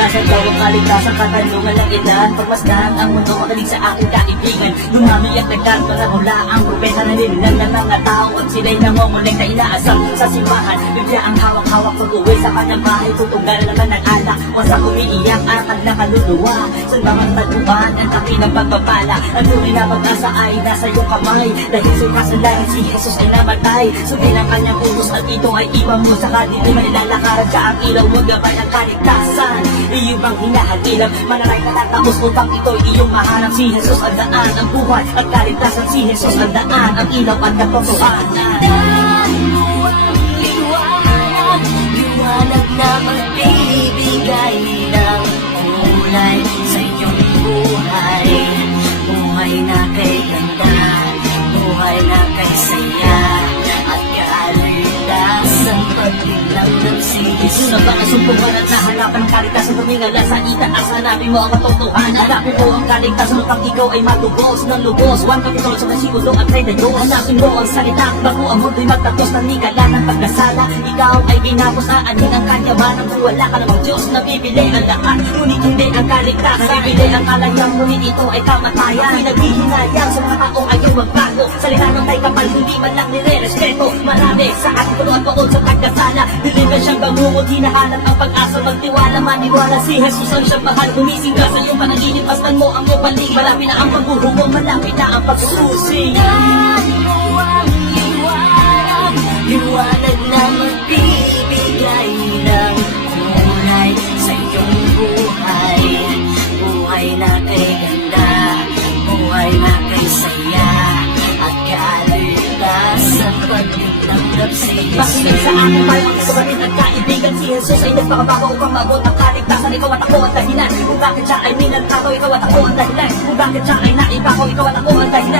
Nasa bawang kaligtasan, katanungan ng ilan. Pagmasdan ang mundo, magaling sa aking kaibigan. Dumami at nagkagmara mula ang propeta na nililang ng mga tao. At sila'y namumuling na inaasam sa simbahan. Biblia ang hawak-hawak pag-uwi sa kanyang bahay. Tutunggalan naman ng alak, wasak umiiyak akal na kaluluwa. Sa mga taguan, ang taki ng pagpapala. Ang tunay na pag-asa ay nasa iyong kamay. Dahil sa kasalanan si Jesus ay namatay. Sundin ang kanyang utos at ito ay iba mo. Saka di naman nilalakaran siya ang ilaw. Magabay ang kaligtasan. Iyo bang hinahagilang manalay ka natapos utang ito'y iyong mahanap. Si Jesus ang daan, ang buhay at kaligtasan. Si Jesus ang daan, ang ilaw at katotohanan. Tandaan mo ang liwanag, liwanag na magbibigay ng kulay sa iyong buhay. Buhay na kay ganda, buhay na kay saya, at kaligtasan pa paglinang si Jesus. Sino ba ang sumpungan at nahanapan ng kaligtasan? Tumingala sa itaas, hanapin mo ang katotohanan. Hanapin mo ang kaligtasan upang ikaw ay matubos ng lubos. 1 Kapitulo sa versikulo at 32. Hanapin mo ang salita bago ang mundo'y magtapos ng nikala ng pagkasala. Ikaw ay ginapos, aanin ang kanyaman kung wala ka namang Diyos. Nabibili ang lahat, ngunit hindi ang kaligtasan. Nabibili ang kalayang, ngunit ito ay kamatayan. Pinaghihinayang sa mga taong ayaw magbago. Salita ng kay kapal, hindi man lang nire-respeto. Marami sa ating puno at bukod sa pagkasala. Diligan siyang bangungot, hinahanap ang pag-asa. Magtiwala, maniwala si Jesus ang siyang mahal. Gumising ka sa iyong panaginip, pastan mo ang iyong paligid. Malapit na ang pagbuhungo, malapit na ang pagsususi. Tingnan mo ang liwanag, liwanag na magbibigay ng kulay sa iyong buhay. Buhay na kay ganda, buhay na kay saya, at kaligtasan pagtanggap si Pakinig Jesus. sa akin, parang kapatid at kaibigan. Si Jesus ay nagpakabago upang maabot ang kaligtasan. Ikaw at ako ang dahilan kung bakit siya ay minaltrato. Ikaw at ako ang dahilan kung bakit siya ay naipako. Ikaw at ako ang dahilan